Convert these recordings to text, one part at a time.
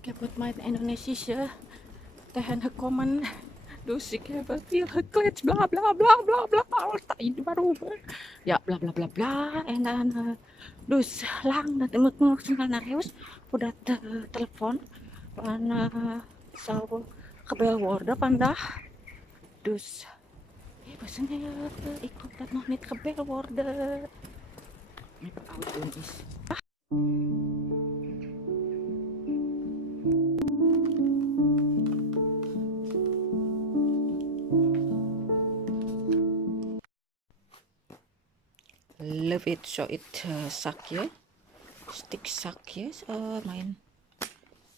Ik heb het mijn Indonesische tegen gekomen. Dus ik heb het veel geklets, bla bla bla bla bla. Alles tijd waarover. Ja, bla bla bla bla. En dan, dus lang, dat moet ik nog snel naar huis voordat de telefoon van zou gebeld worden vandaag. Dus even snel, ik hoop dat nog niet gebeld worden. Even oud doen is. Love it, zo het zakje, stikzakje, zo mijn,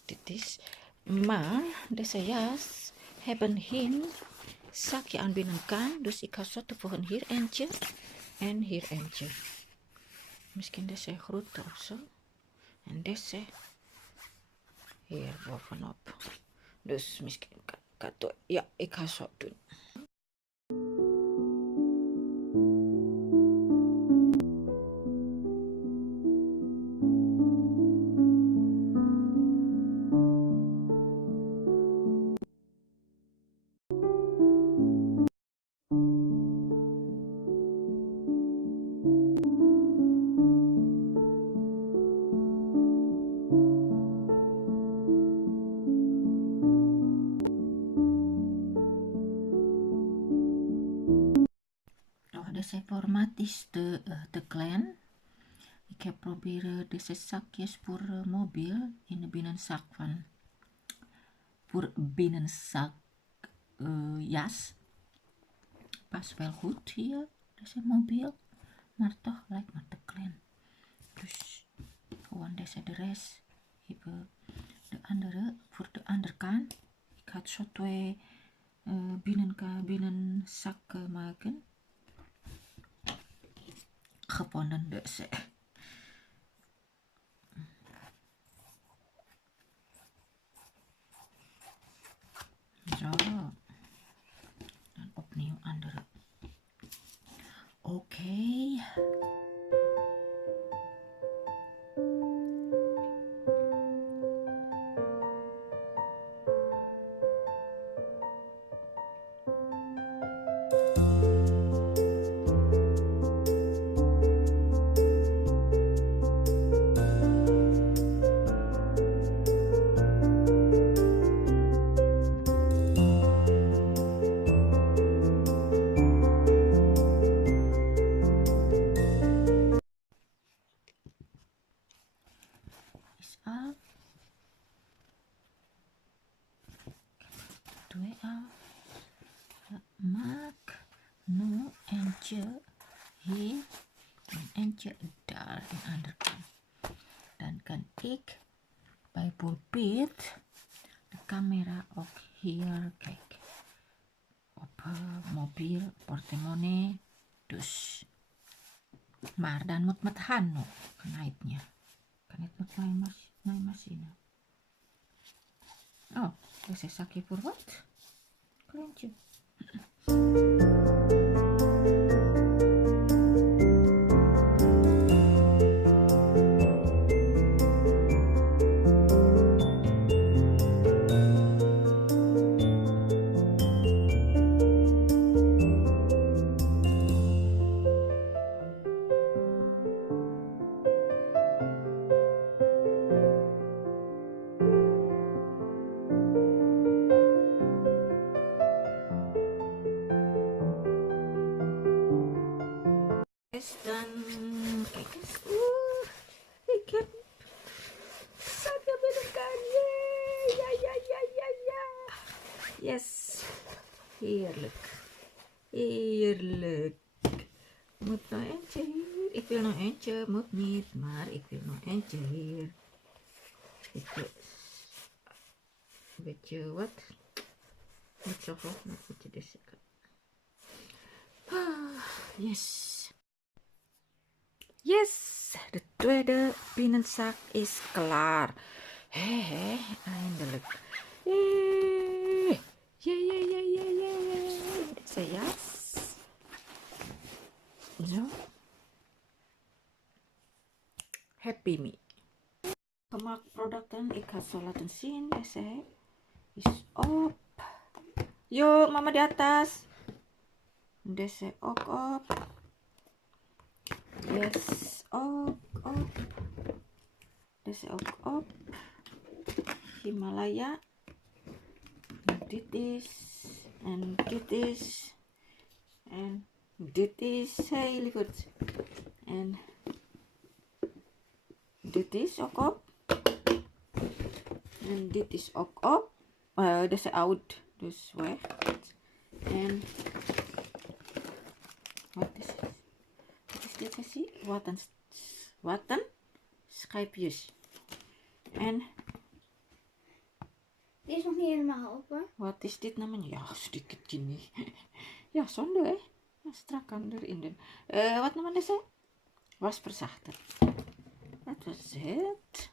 dit is, maar deze jas hebben geen zakje aan binnenkant, dus ik ga zo toevoegen hier eentje en hier eentje, misschien deze grote of zo, en deze hier bovenop, dus misschien kan het, ja, ik ga zo doen. Deze format is te klein. Ik heb proberen deze zakjes voor mobiel in de binnenzak van voor binnenzak jas. Pas wel goed hier, deze mobiel, maar toch lijkt me te klein. Dus gewoon deze de rest even de andere voor de andere kant. Ik had zo twee binnenzakken maken. Gevonden deze. Zo. Dan opnieuw andere. Oké. Twee af. Maak nu eentje hier en eentje daar in de andere kant. Dan kan ik bijvoorbeeld de camera ook hier kijken. Op mobiel, portemonnee. Dus. Maar dan moet met hand nog knijpnya. Kan het met mijn machine. Oh, deze zakje voor wat? Kleintje. Dan kijk eens. Ik heb zakken binnenkant. Ja, ja, ja, ja, ja. Yes. Heerlijk. Heerlijk. Moet nog eentje hier. Ik wil nog eentje. Moet niet. Maar ik wil nog eentje hier. Weet je wat? Niet zo goed. Maar moet je dus zeker. Yes. Yes, de tweede binnenzak is klaar. Eindelijk. Yay. Deze jas. Zo. Happy me. maak producten. Ik ga zo laten zien. Deze is op. Yuk, mama di atas. Deze ook op. Yes, op. Deze ook op. Himalaya. Dit is. En dit is. En dit is heel goed. En dit is ook op. En dit is ook op. Dit is oud, dus weg. En wat is het? Wat is dit sessie? Wat een schijfjes. En Die is nog niet helemaal open. wat is dit namanya? Ja, sedikit gini. Ja, zonde hè. Ja, strak kan erin doen. Wat namanya sih? Wasverzachter. Dat was het.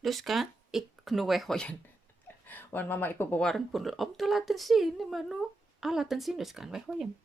Dus kan ik nu weggooien. Want mama ipo bewaring pun om te laten zien. Maar nu laten zien dus kan weggooien.